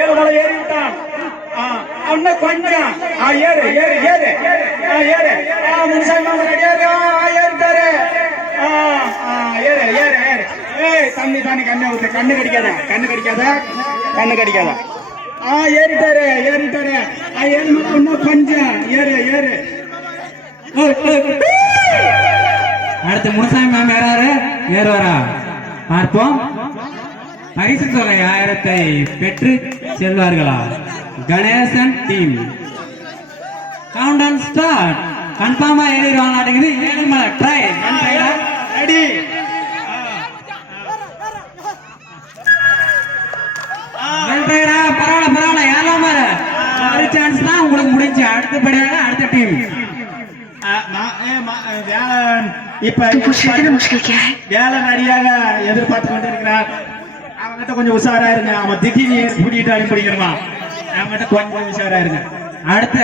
ஏழு மலை ஏறி விட்டான். இன்னும் கொஞ்சம் ஏறு ஏறு ஏறு ஏறு முன்சாமி மாமா ரெடியாரு ஏறிட்டாரு. ஏறு ஏறு ஏறு. தண்ணி தண்ணி கண்ணை ஊத்து. கண்ணு கடிக்காத கண்ணு கடிக்காத கண்ணு கடிக்காத. ஏறிட்டாரு ஏறிட்டாரு. ஏழு மலை இன்னும் கொஞ்சம் ஏறு ஏறு. அடுத்து முனுசாமி மேம் ஏறாரு ஏறுவாரா பார்ப்போம். பரிசு தொகை 1000 பெற்று செல்வார்களா? Ganesan team countdown start. கன்ஃபார்மா ஏறிடுவாங்க மாட்டேங்குது. Ezhumalai try ready. பரவாயில்ல பரவாயில்ல. ஏழாமலை ஒரு சான்ஸ் தான் உங்களுக்கு முடிஞ்சு. அடுத்தபடியாக அடுத்த டீம் இப்ப வேலை நடிகாக எதிர்பார்த்து கொண்டிருக்கிறார். அவங்ககிட்ட கொஞ்சம் உஷாரா இருங்க. அவன் திடீர்னு கூட்டிட்டு அனுப்பிடுமா. அவங்ககிட்ட கொஞ்சம் உஷாரா இருங்க. அடுத்த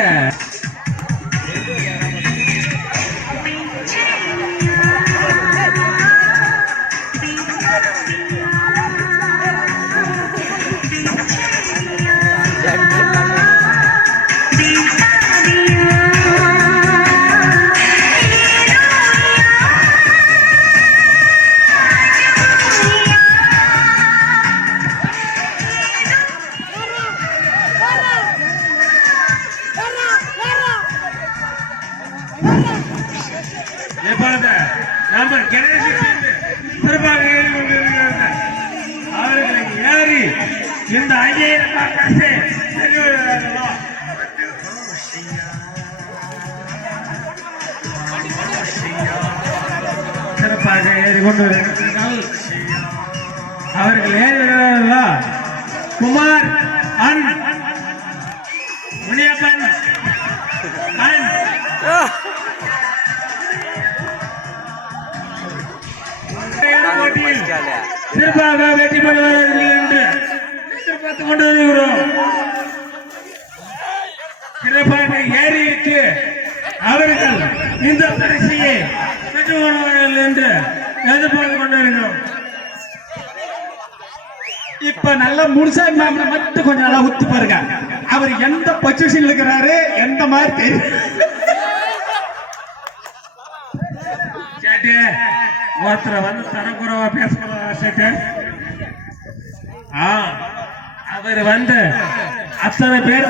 இந்த 5000 சிறப்பாக ஏறிக்கொண்டு அவர்கள் ஏறிவிடுவார்களா? குமார் அன் முனியப்பன் அன் போட்டியில் சிறப்பாக வெற்றி பெறுவார்கள் என்று எதிர்பார்த்துக் கொண்டு வருகிறோம். சிறப்பாக ஏறிக்கு அவர்கள் இந்த பரிசையை பெற்றுக் கொள்வார்கள் என்று எதிர்பார்த்துக் கொண்டு வருகிறோம். இப்ப நல்லா முனுசாமி மாமனை மட்டும் கொஞ்சம் நல்லா உத்து பாருங்க. அவர் எந்த பொசிஷன் இருக்கிறாரு எந்த மாதிரி தெரியும். சேட்டு ஒருத்தரை வந்து தரக்குறவா பேசக்கூடாது சேட்டு. அவர் வந்து அத்தனை பேர்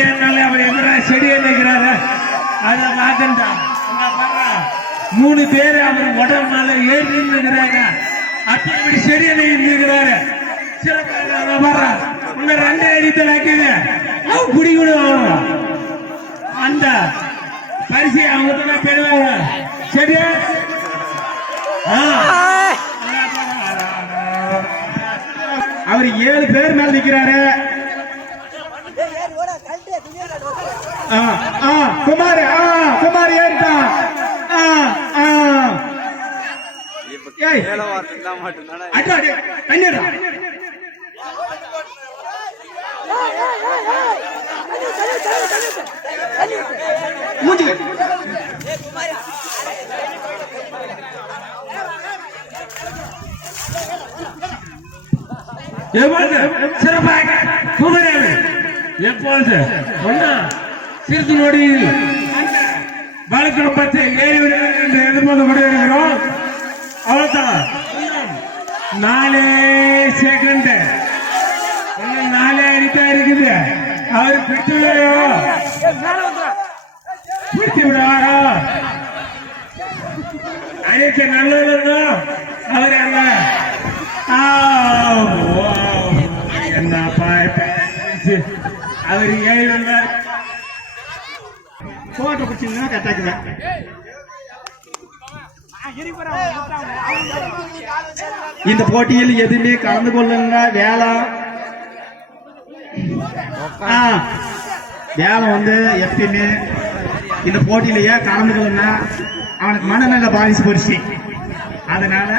ஏறினாலே அவர் எதிராக செடியை நிற்கிறாரு. அதை மாத்தா 3 பேர் அவர் உடம்புனால ஏறி நிற்கிறாங்க. அப்படி செடியை நிற்கிறாரு. இன்னும் 2 அடித்தல் ஆக்கிது குடிக்கணும். அந்த பரிசை அவங்க தான் பெறுவாங்க. சரியா? அவர் 7 பேர் மேல நிக்கிறாரு. குமார் குமார் ஏறிட்டான். சிறப்பாக எப்பொழுது சிறுத்து நொடியில் பாலக்குளம்பத்தை ஏறிவிடுவது என்று எதிர்பார்த்து கொண்டிருக்கிறோம். அவ்வளவுதான். 4 செகண்ட் 4 அடித்தான் இருக்குது. அவர் பிடித்து விடுவாரோ அனைத்து நல்லது. அவர் அல்ல என்ன அவர் ஏறி வந்தார். போட்டோ பிடிச்சிங்கன்னா கட்டாக்குவேன். இந்த போட்டியில் எதுவுமே கலந்து கொள்ளுங்க. வேலை வந்து எப்பயுமே இந்த போட்டியில ஏன் கலந்து கொள்ளுங்க. அவனுக்கு மனநல பாதிச்சு போச்சு. அதனால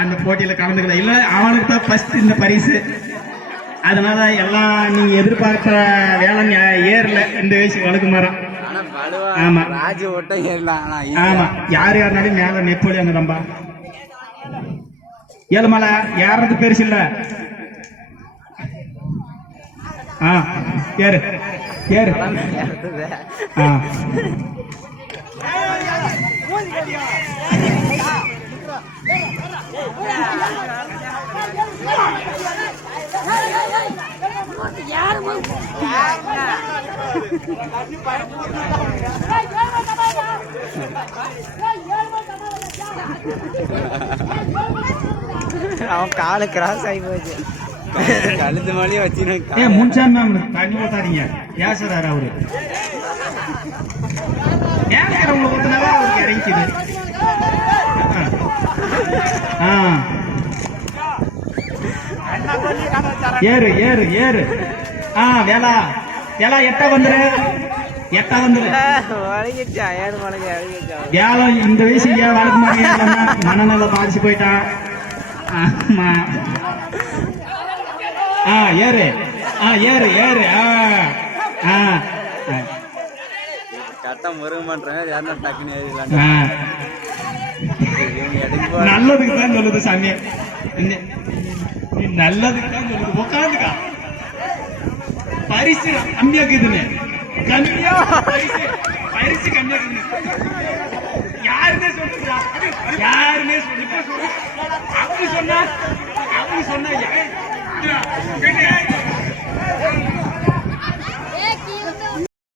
அந்த போட்டியில கலந்துக்கல. இல்ல அவனுக்கு தான் ஃபர்ஸ்ட் இந்த பரிசு. அதனால எல்லாம் நீங்க எதிர்பார்த்த வேலை ஏறல இந்த வயசு வழுக்கு மரம். ஆமா ஆமா. யார் யாருனாலும் மேல நெப்போலி அங்க தம்பா. ஏழுமலை ஏறது பெருசு இல்ல. ஆ ஏறு ஏறு ஆ அவன் காலு கிராஸ் ஆகி போச்சு கழுத்து மொழியை வச்சு ஏ முன்சாமி அவனுக்கு தண்ணி ஊத்தாதீங்க ஏசுறாரு அவரு ஏசுறவங்களை ஊத்துனாவே அவருக்கு இறங்கிக்குது ஆ ஏறு ஏறு ஏறு ஆ வேலா வேலா எட்டா வந்துரு எட்டா வந்துரு வழங்கிச்சா ஏழு மலைக்கு வழங்கிச்சா வேலை இந்த வயசு ஏன் வளர்க்க மாட்டேன் மனநல பாதிச்சு போயிட்டான் ஆமா ஆ ஏறு ஆ ஏறு ஏறு ஆ ஆ கட்டம் முருக மாட்டேன் யாருன்னா டக்குன்னு ஏறிடலாம் ஆ. எடுக்க நல்லதுக்கு தான் சொல்லுது சாமி நீ நல்லதுக்கு தான் சொல்லுது உட்காந்துக்கா பரிசு கம்மியாக்குதுன்னு கம்மியா பரிசு பரிசு கம்மியாக்குது யாருமே சொல்லுங்களா யாருமே சொல்லி அப்படி சொன்னா